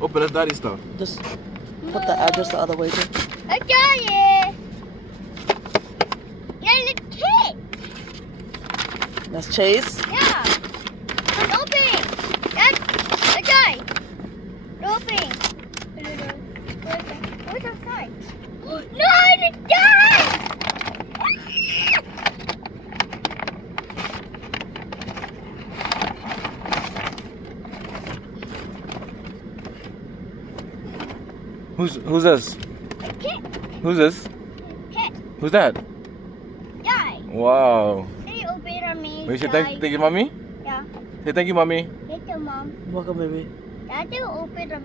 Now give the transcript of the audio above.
Open, that's daddy stuff. Just put the address the other way too. I got it. Yeah, the kid. That's Chase. Yeah. I'm opening. That's the guy. Opening. Where's outside? No, the guy. Who's this? Kid. Who's this? Kid. Who's that? Guy. Wow. Can you open it on me? Will you say guy? thank you, mommy? Yeah. Say thank you, mommy. Thank you, Mom. Welcome, baby. Dad, you open it on